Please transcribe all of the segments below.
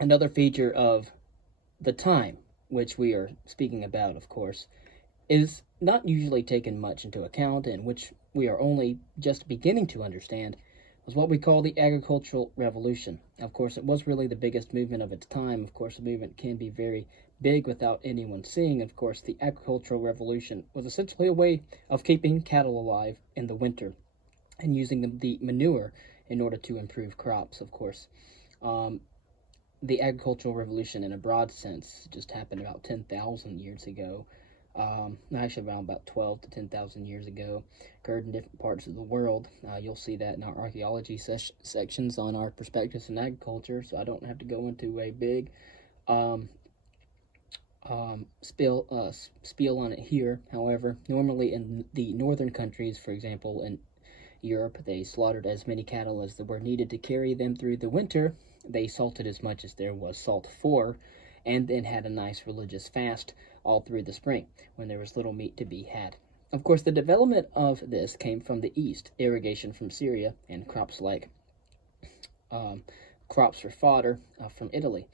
Another feature of the time, which we are speaking about, of course, is not usually taken much into account, and which we are only just beginning to understand, was what we call the agricultural revolution. Of course, it was really the biggest movement of its time. Of course, a movement can be very big without anyone seeing. Of course, the agricultural revolution was essentially a way of keeping cattle alive in the winter and using the manure in order to improve crops, of course. Um, the agricultural revolution, in a broad sense, just happened about 10,000 years ago. Actually, around about 12 to 10,000 years ago, occurred in different parts of the world. You'll see that in our archaeology sections on our perspectives in agriculture, so I don't have to go into a big um, spiel on it here. However, normally in the northern countries, for example, in Europe, they slaughtered as many cattle as were needed to carry them through the winter. They salted as much as there was salt for, and then had a nice religious fast all through the spring when there was little meat to be had. Of course, the development of this came from the east, irrigation from Syria, and crops like um, crops for fodder from Italy.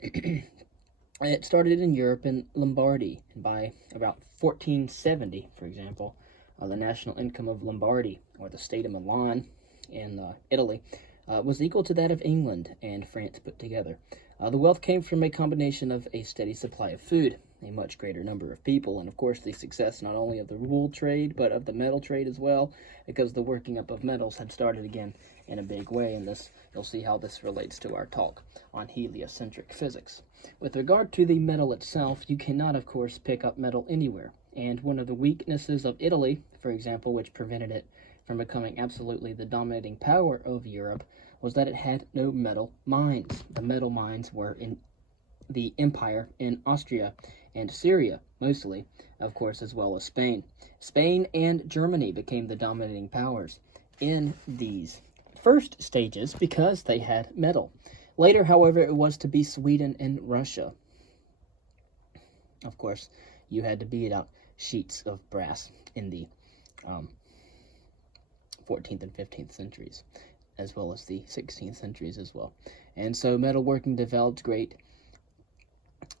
It started in Europe in Lombardy, and by about 1470, for example, the national income of Lombardy, or the state of Milan in Italy, was equal to that of England and France put together. The wealth came from a combination of a steady supply of food, a much greater number of people, and of course the success not only of the wool trade, but of the metal trade as well, because the working up of metals had started again in a big way, and this you'll see how this relates to our talk on heliocentric physics. With regard to the metal itself, you cannot, of course, pick up metal anywhere, and one of the weaknesses of Italy, for example, which prevented it from becoming absolutely the dominating power of Europe, was that it had no metal mines. The metal mines were in the empire in Austria and Syria, mostly, of course, as well as Spain. Spain and Germany became the dominating powers in these first stages because they had metal. Later, however, it was to be Sweden and Russia. Of course, you had to beat out sheets of brass in the 14th and 15th centuries, as well as the 16th centuries as well. And so metalworking developed great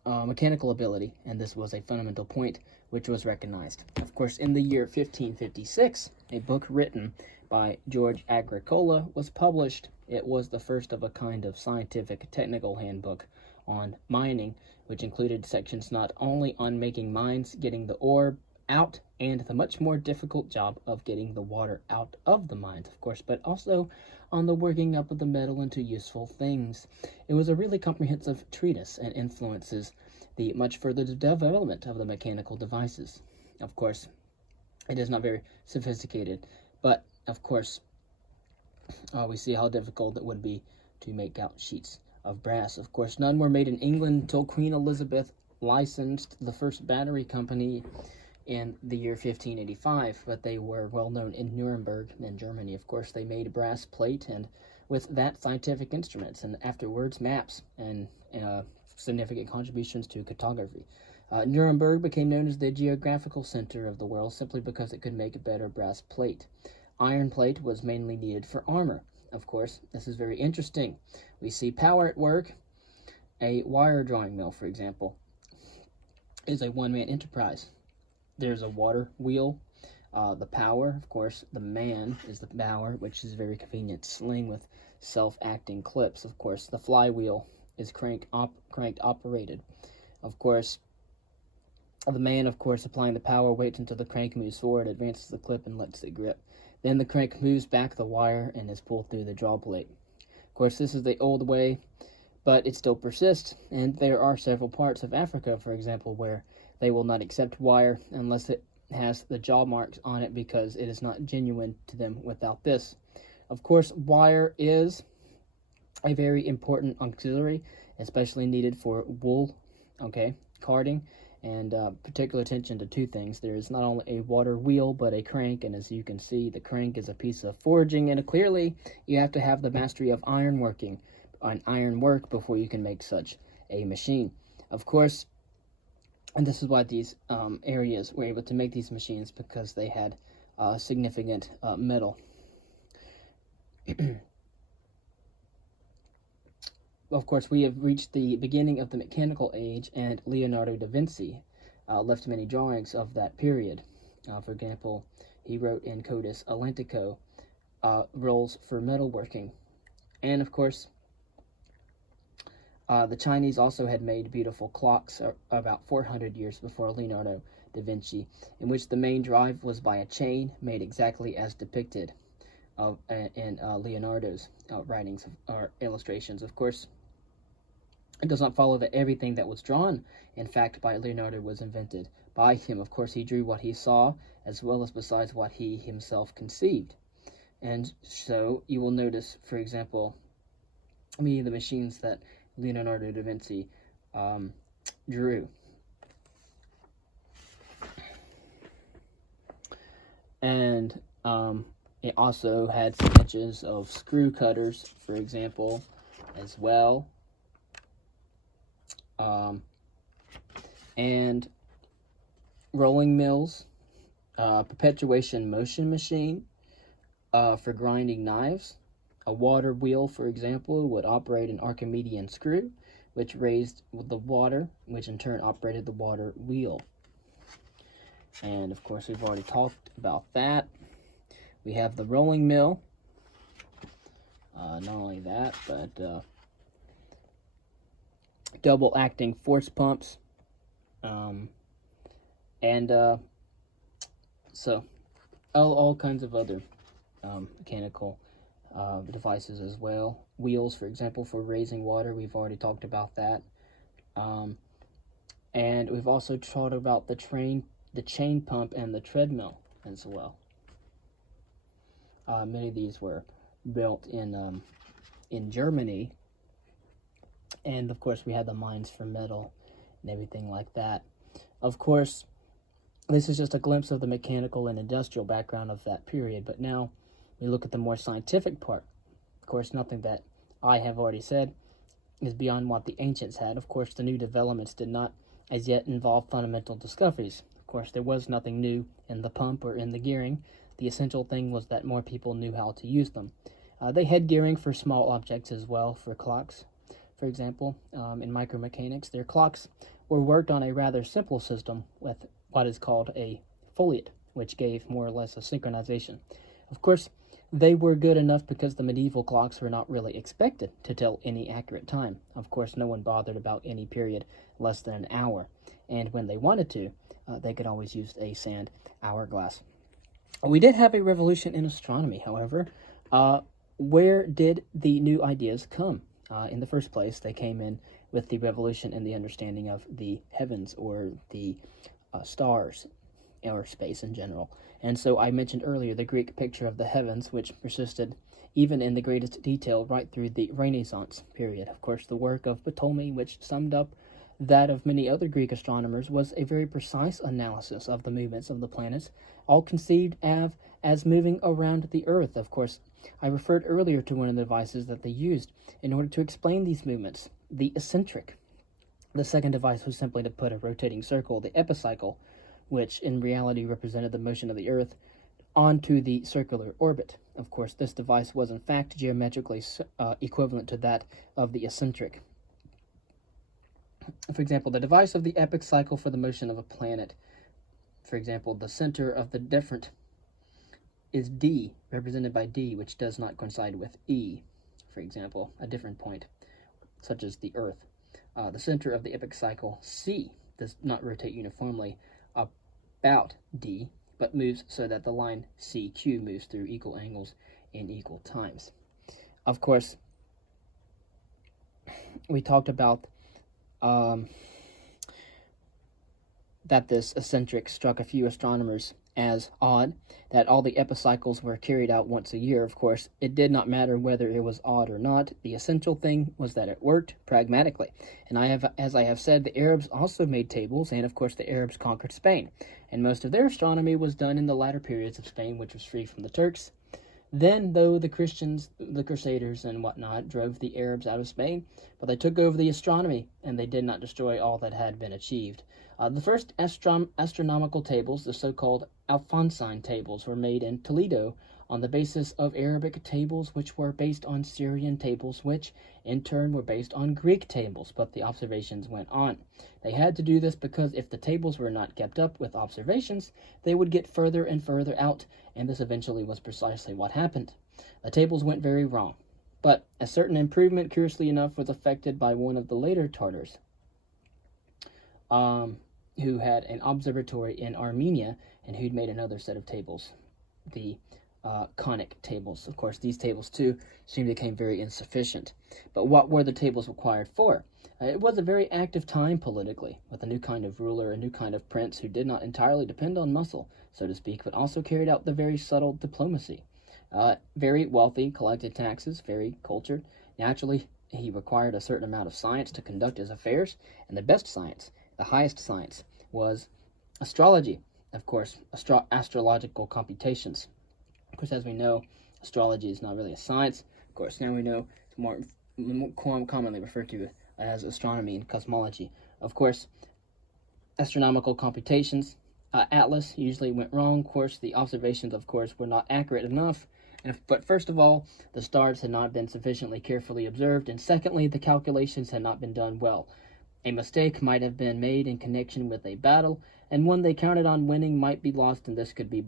mechanical ability, and this was a fundamental point which was recognized. Of course, in the year 1556, a book written by George Agricola was published. It was the first of a kind of scientific technical handbook on mining, which included sections not only on making mines, getting the ore out, and the much more difficult job of getting the water out of the mines, of course, but also on the working up of the metal into useful things. It was a really comprehensive treatise and influences the much further development of the mechanical devices. Of course, it is not very sophisticated, but of course, we see how difficult it would be to make out sheets of brass. Of course, none were made in England until Queen Elizabeth licensed the first battery company in the year 1585, but they were well known in Nuremberg in Germany. Of course, they made brass plate and with that scientific instruments, and afterwards maps and significant contributions to cartography. Nuremberg became known as the geographical center of the world simply because it could make a better brass plate. Iron plate was mainly needed for armor. Of course, this is very interesting. We see power at work. A wire drawing mill, for example, is a one-man enterprise. There's a water wheel, the power, of course, the man is the power, which is a very convenient sling with self-acting clips. Of course, the flywheel is crank operated. Of course, the man, of course, applying the power, waits until the crank moves forward, advances the clip, and lets it grip. Then the crank moves back the wire and is pulled through the draw plate. Of course, this is the old way, but it still persists, and there are several parts of Africa, for example, where they will not accept wire unless it has the jaw marks on it because it is not genuine to them without this. Of course, wire is a very important auxiliary, especially needed for wool, carding, and particular attention to two things. There is not only a water wheel, but a crank, and as you can see, the crank is a piece of forging, and clearly you have to have the mastery of iron work before you can make such a machine. Of course, and this is why these areas were able to make these machines, because they had significant metal. of course, we have reached the beginning of the mechanical age, and Leonardo da Vinci left many drawings of that period. For example, he wrote in Codus Atlantico rules for metalworking. And of course, the Chinese also had made beautiful clocks about 400 years before Leonardo da Vinci, in which the main drive was by a chain made exactly as depicted in Leonardo's writings or illustrations. Of course, it does not follow that everything that was drawn, in fact, by Leonardo was invented by him. Of course, he drew what he saw, as well as besides what he himself conceived. And so you will notice, for example, many of the machines that Leonardo da Vinci drew. And it also had sketches of screw cutters, for example, as well. And rolling mills, perpetuation motion machine for grinding knives. A water wheel, for example, would operate an Archimedean screw, which raised the water, which in turn operated the water wheel. And of course, we've already talked about that. We have the rolling mill. Not only that, but double acting force pumps. So all kinds of other mechanical devices as well. Wheels, for example, for raising water. We've already talked about that. And we've also talked about the chain pump and the treadmill as well. Many of these were built in Germany. And of course, we had the mines for metal and everything like that. Of course, this is just a glimpse of the mechanical and industrial background of that period. But now we look at the more scientific part. Of course, nothing that I have already said is beyond what the ancients had. Of course, the new developments did not as yet involve fundamental discoveries. Of course, there was nothing new in the pump or in the gearing. The essential thing was that more people knew how to use them. They had gearing for small objects as well, for clocks. For example, in micromechanics, their clocks were worked on a rather simple system with what is called a foliot, which gave more or less a synchronization. Of course, they were good enough because the medieval clocks were not really expected to tell any accurate time. Of course, no one bothered about any period less than an hour. And when they wanted to, they could always use a sand hourglass. We did have a revolution in astronomy, however. Where did the new ideas come? In the first place, they came in with the revolution in the understanding of the heavens, or the stars, or space in general. And so I mentioned earlier the Greek picture of the heavens, which persisted even in the greatest detail right through the Renaissance period. Of course, the work of Ptolemy, which summed up that of many other Greek astronomers, was a very precise analysis of the movements of the planets, all conceived as moving around the Earth. Of course, I referred earlier to one of the devices that they used in order to explain these movements, the eccentric. The second device was simply to put a rotating circle, the epicycle, which in reality represented the motion of the Earth, onto the circular orbit. Of course, this device was in fact geometrically equivalent to that of the eccentric. For example, the device of the epic cycle for the motion of a planet. For example, the center of the different is D, represented by D, which does not coincide with E. For example, a different point, such as the Earth. The center of the epic cycle, C, does not rotate uniformly about D, but moves so that the line CQ moves through equal angles in equal times. Of course, we talked about that this eccentric struck a few astronomers as odd, that all the epicycles were carried out once a year. Of course, it did not matter whether it was odd or not. The essential thing was that it worked pragmatically. And as I have said, the Arabs also made tables, and of course the Arabs conquered Spain. And most of their astronomy was done in the latter periods of Spain, which was free from the Turks. Then, though, the Christians, the Crusaders and whatnot, drove the Arabs out of Spain, but they took over the astronomy, and they did not destroy all that had been achieved. The first astronomical tables, the so-called Alphonsine tables, were made in Toledo on the basis of Arabic tables, which were based on Syrian tables, which in turn were based on Greek tables, but the observations went on. They had to do this because if the tables were not kept up with observations, they would get further and further out, and this eventually was precisely what happened. The tables went very wrong, but a certain improvement, curiously enough, was affected by one of the later Tartars, who had an observatory in Armenia, and who'd made another set of tables, the conic tables. Of course, these tables, too, soon became very insufficient. But what were the tables required for? It was a very active time politically, with a new kind of ruler, a new kind of prince who did not entirely depend on muscle, so to speak, but also carried out the very subtle diplomacy. Very wealthy, collected taxes, very cultured. Naturally, he required a certain amount of science to conduct his affairs, and the best science, the highest science, was astrology. Of course, astrological computations. Of course, as we know, astrology is not really a science. Of course, now we know it's more commonly referred to as astronomy and cosmology. Of course, astronomical computations, atlas usually went wrong. Of course, the observations, of course, were not accurate enough. But first of all, the stars had not been sufficiently carefully observed, and secondly, the calculations had not been done well. A mistake might have been made in connection with a battle, and one they counted on winning might be lost, and this could be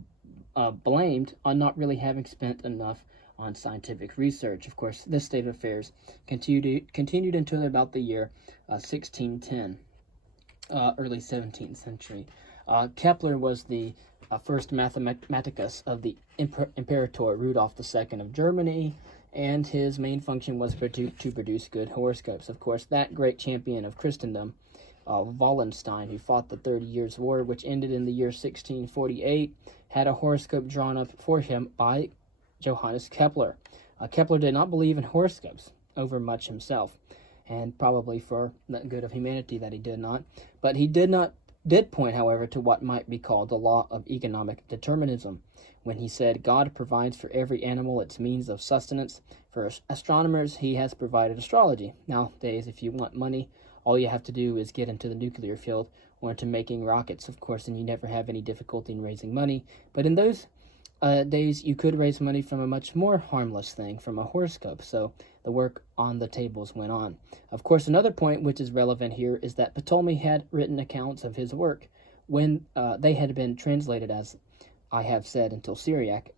blamed on not really having spent enough on scientific research. Of course, this state of affairs continued until about the year 1610, early 17th century. Kepler was the first mathematicus of the Imperator Rudolf II of Germany, and his main function was to produce good horoscopes. Of course, that great champion of Christendom, Wallenstein, who fought the 30 Years' War, which ended in the year 1648, had a horoscope drawn up for him by Johannes Kepler. Kepler did not believe in horoscopes overmuch himself, and probably for the good of humanity that he did not. But he did point, however, to what might be called the law of economic determinism, when he said, God provides for every animal its means of sustenance. For astronomers, he has provided astrology. Nowadays, if you want money, all you have to do is get into the nuclear field or into making rockets, of course, and you never have any difficulty in raising money. But in those days, you could raise money from a much more harmless thing, from a horoscope. So the work on the tables went on. Of course, another point which is relevant here is that Ptolemy had written accounts of his work when they had been translated, as I have said, into Syriac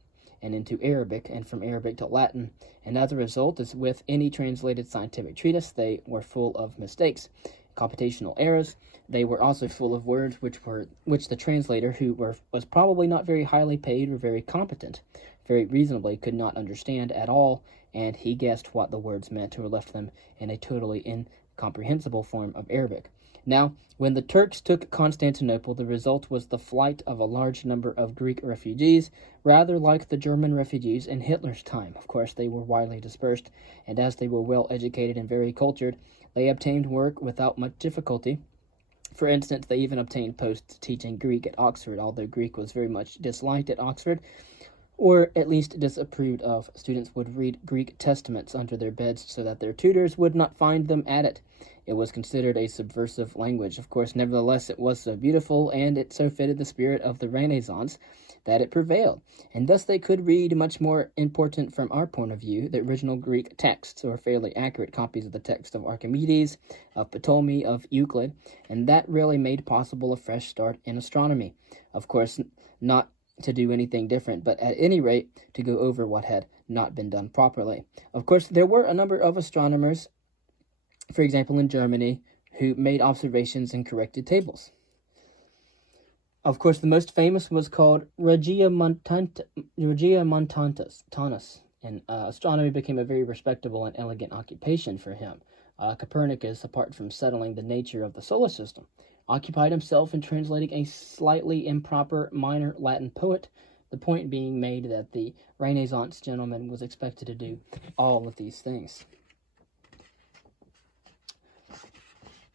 and into Arabic, and from Arabic to Latin. And as a result, as with any translated scientific treatise, they were full of mistakes, computational errors. They were also full of words which the translator, who was probably not very highly paid or very competent, very reasonably could not understand at all, and he guessed what the words meant or left them in a totally incomprehensible form of Arabic. Now, when the Turks took Constantinople, the result was the flight of a large number of Greek refugees, rather like the German refugees in Hitler's time. Of course, they were widely dispersed, and as they were well educated and very cultured, they obtained work without much difficulty. For instance, they even obtained posts teaching Greek at Oxford, although Greek was very much disliked at Oxford, or at least disapproved of. Students would read Greek testaments under their beds so that their tutors would not find them at it. It was considered a subversive language. Of course, nevertheless, it was so beautiful, and it so fitted the spirit of the Renaissance that it prevailed. And thus they could read, much more important from our point of view, the original Greek texts, or fairly accurate copies of the text of Archimedes, of Ptolemy, of Euclid, and that really made possible a fresh start in astronomy. Of course, not to do anything different, but at any rate, to go over what had not been done properly. Of course, there were a number of astronomers, for example, in Germany, who made observations and corrected tables. Of course, the most famous was called Regiomontanus, and astronomy became a very respectable and elegant occupation for him. Copernicus, apart from settling the nature of the solar system, occupied himself in translating a slightly improper minor Latin poet, the point being made that the Renaissance gentleman was expected to do all of these things.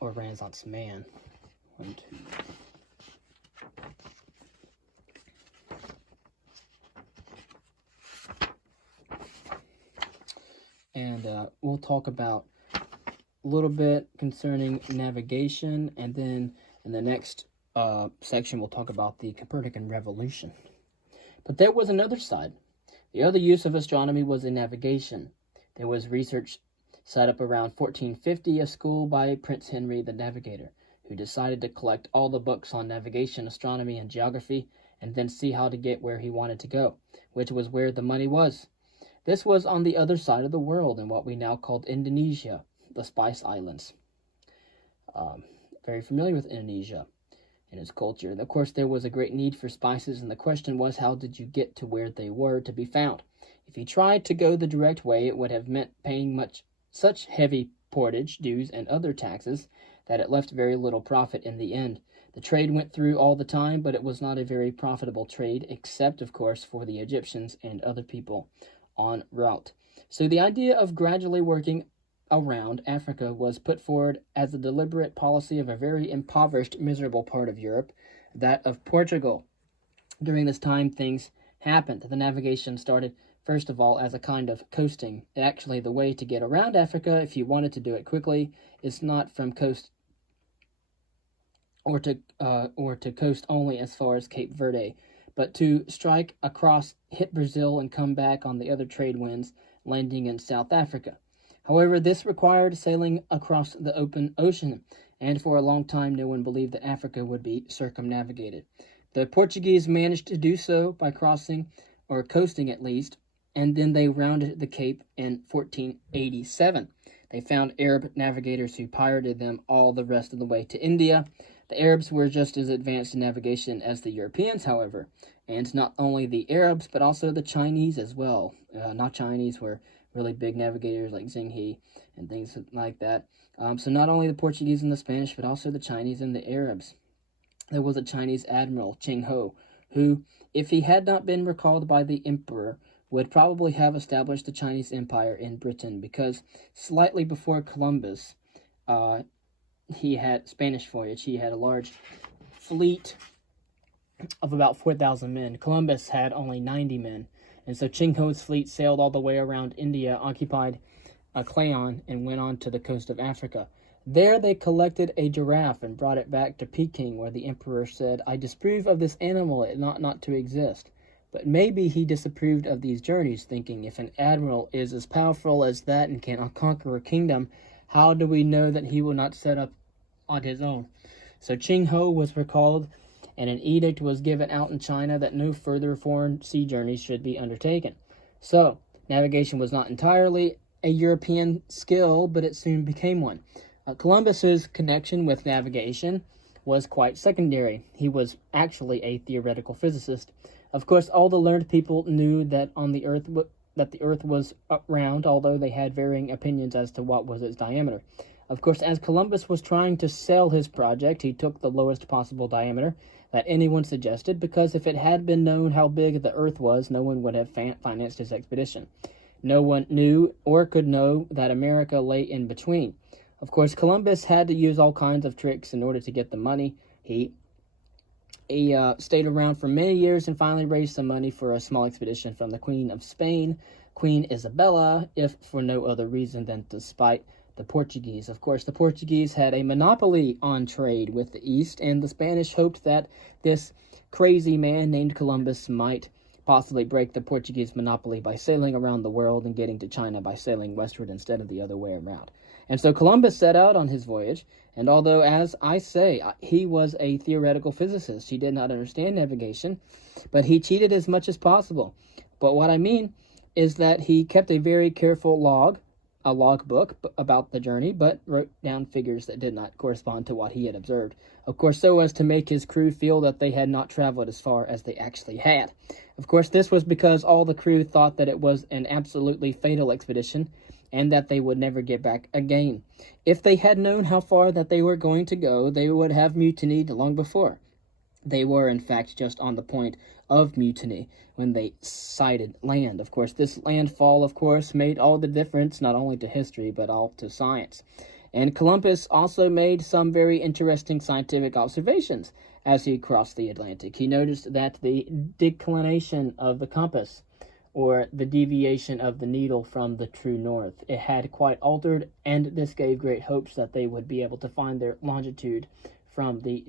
Or Renaissance man. 1, 2. And we'll talk about a little bit concerning navigation, and then in the next section we'll talk about the Copernican revolution. But there was another side. The other use of astronomy was in navigation. There was research set up around 1450, a school by Prince Henry the Navigator, who decided to collect all the books on navigation, astronomy, and geography, and then see how to get where he wanted to go, which was where the money was. This was on the other side of the world in what we now call Indonesia, the Spice Islands. Very familiar with Indonesia and its culture. And of course, there was a great need for spices, and the question was, how did you get to where they were to be found? If you tried to go the direct way, it would have meant paying such heavy portage, dues, and other taxes that it left very little profit in the end. The trade went through all the time, but it was not a very profitable trade, except, of course, for the Egyptians and other people en route. So the idea of gradually working around Africa was put forward as a deliberate policy of a very impoverished, miserable part of Europe, that of Portugal. During this time, things happened. The navigation started, first of all, as a kind of coasting. Actually, the way to get around Africa, if you wanted to do it quickly, is not from coast or to coast only as far as Cape Verde, but to strike across, hit Brazil, and come back on the other trade winds, landing in South Africa. However, this required sailing across the open ocean, and for a long time no one believed that Africa would be circumnavigated. The Portuguese managed to do so by crossing, or coasting at least, and then they rounded the Cape in 1487. They found Arab navigators who pirated them all the rest of the way to India. The Arabs were just as advanced in navigation as the Europeans, however, and not only the Arabs, but also the Chinese as well. Not Chinese were really big navigators like Zheng He and things like that. So not only the Portuguese and the Spanish, but also the Chinese and the Arabs. There was a Chinese admiral, Ching Ho, who, if he had not been recalled by the emperor, would probably have established the Chinese Empire in Britain, because slightly before Columbus, he had Spanish voyage. He had a large fleet of about 4,000 men. Columbus had only 90 men. And so Ching Ho's fleet sailed all the way around India, occupied Ceylon, and went on to the coast of Africa. There they collected a giraffe and brought it back to Peking, where the emperor said, "I disapprove of this animal, it ought not to exist." But maybe he disapproved of these journeys, thinking, if an admiral is as powerful as that and cannot conquer a kingdom, how do we know that he will not set up on his own? So Ching Ho was recalled, and an edict was given out in China that no further foreign sea journeys should be undertaken. So, navigation was not entirely a European skill, but it soon became one. Columbus's connection with navigation was quite secondary. He was actually a theoretical physicist. Of course, all the learned people knew that the Earth was round, although they had varying opinions as to what was its diameter. Of course, as Columbus was trying to sell his project, he took the lowest possible diameter that anyone suggested, because if it had been known how big the Earth was, no one would have financed his expedition. No one knew or could know that America lay in between. Of course, Columbus had to use all kinds of tricks in order to get the money. He stayed around for many years and finally raised some money for a small expedition from the Queen of Spain, Queen Isabella, if for no other reason than to spite the Portuguese. Of course, the Portuguese had a monopoly on trade with the East, and the Spanish hoped that this crazy man named Columbus might possibly break the Portuguese monopoly by sailing around the world and getting to China by sailing westward instead of the other way around. And so Columbus set out on his voyage, and although, as I say, he was a theoretical physicist, he did not understand navigation, but he cheated as much as possible. But what I mean is that he kept a very careful logbook about the journey, but wrote down figures that did not correspond to what he had observed. Of course, so as to make his crew feel that they had not traveled as far as they actually had. Of course, this was because all the crew thought that it was an absolutely fatal expedition, and that they would never get back again. If they had known how far that they were going to go, they would have mutinied long before. They were, in fact, just on the point of mutiny when they sighted land. Of course, this landfall, made all the difference, not only to history, but all to science. And Columbus also made some very interesting scientific observations as he crossed the Atlantic. He noticed that the declination of the compass, or the deviation of the needle from the true north, it had quite altered, and this gave great hopes that they would be able to find their longitude from the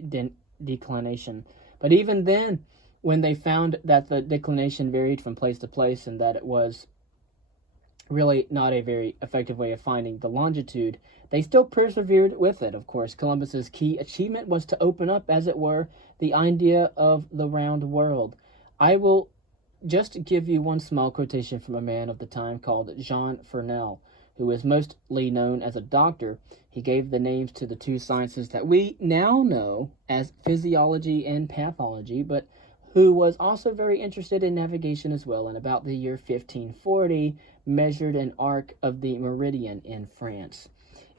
declination. But even then, when they found that the declination varied from place to place and that it was really not a very effective way of finding the longitude, they still persevered with it. Of course, Columbus's key achievement was to open up, as it were, the idea of the round world. I will just give you one small quotation from a man of the time called Jean Fresnel, who is mostly known as a doctor. He gave the names to the two sciences that we now know as physiology and pathology, but who was also very interested in navigation as well, and about the year 1540 measured an arc of the meridian in France.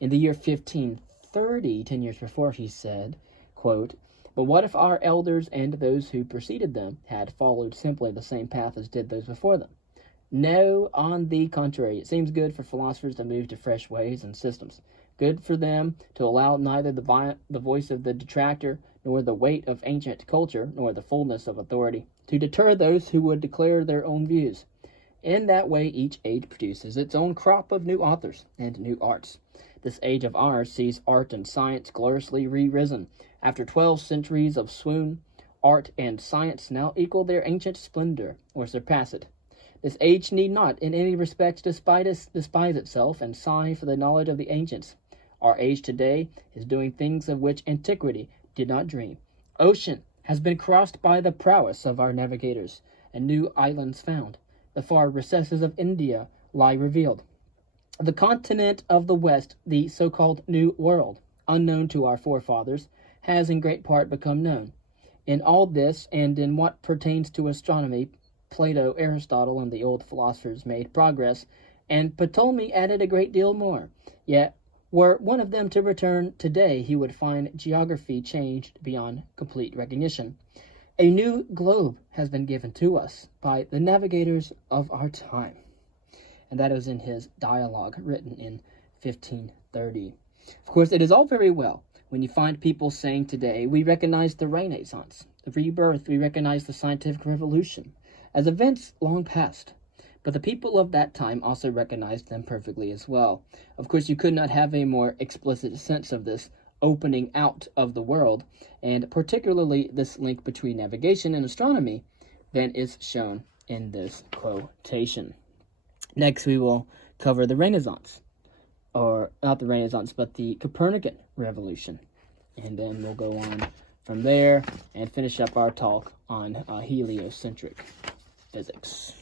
In the year 1530, 10 years before, he said, quote, "But what if our elders and those who preceded them had followed simply the same path as did those before them? No, on the contrary, it seems good for philosophers to move to fresh ways and systems, good for them to allow neither the voice of the detractor, nor the weight of ancient culture, nor the fullness of authority, to deter those who would declare their own views. In that way each age produces its own crop of new authors and new arts. This age of ours sees art and science gloriously re-risen. After 12 centuries of swoon, art and science now equal their ancient splendor, or surpass it. This age need not in any respect despise itself and sigh for the knowledge of the ancients. Our age today is doing things of which antiquity did not dream. Ocean has been crossed by the prowess of our navigators, and new islands found. The far recesses of India lie revealed. The continent of the West, the so-called New World, unknown to our forefathers, has in great part become known. In all this, and in what pertains to astronomy, Plato, Aristotle, and the old philosophers made progress, and Ptolemy added a great deal more. Yet, were one of them to return today, he would find geography changed beyond complete recognition. A new globe has been given to us by the navigators of our time." And that was in his dialogue written in 1530. Of course, it is all very well when you find people saying today, we recognize the Renaissance, the rebirth, we recognize the scientific revolution as events long past. But the people of that time also recognized them perfectly as well. Of course, you could not have a more explicit sense of this opening out of the world, and particularly this link between navigation and astronomy, than is shown in this quotation. Next, we will cover the Renaissance, or not the Renaissance, but the Copernican Revolution. And then we'll go on from there and finish up our talk on heliocentric physics.